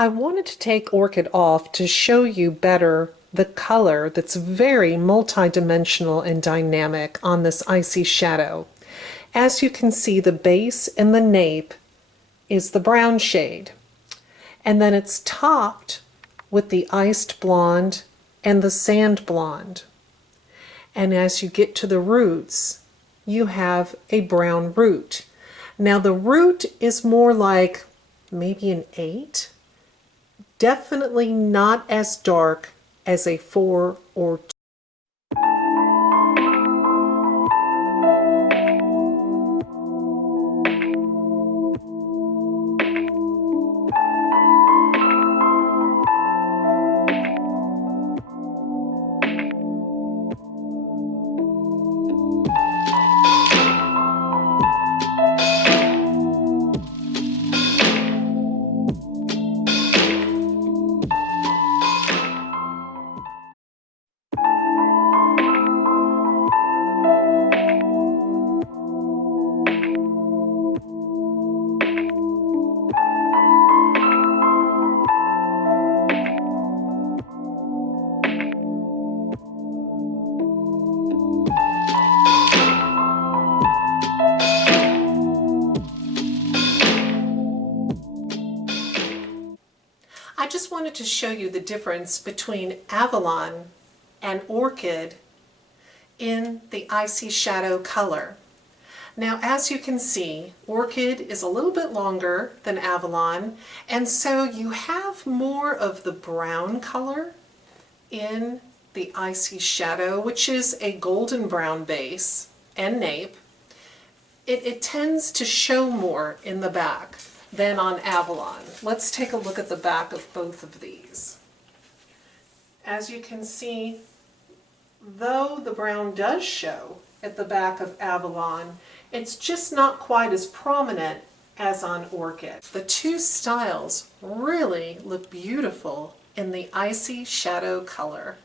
I wanted to take Orchid off to show you better the color that's very multi-dimensional and dynamic on this Icy Shadow. As you can see, the base and the nape is the brown shade, and then it's topped with the iced blonde and the sand blonde. And as you get to the roots, you have a brown root. Now the root is more like maybe an 8. Definitely not as dark as a 4 or 2. I just wanted to show you the difference between Avalon and Orchid in the Icy Shadow color. Now, as you can see, Orchid is a little bit longer than Avalon, and so you have more of the brown color in the Icy Shadow, which is a golden brown base and nape. It tends to show more in the back than on Avalon. Let's take a look at the back of both of these. As you can see, though the brown does show at the back of Avalon, it's just not quite as prominent as on Orchid. The two styles really look beautiful in the Icy Shadow color.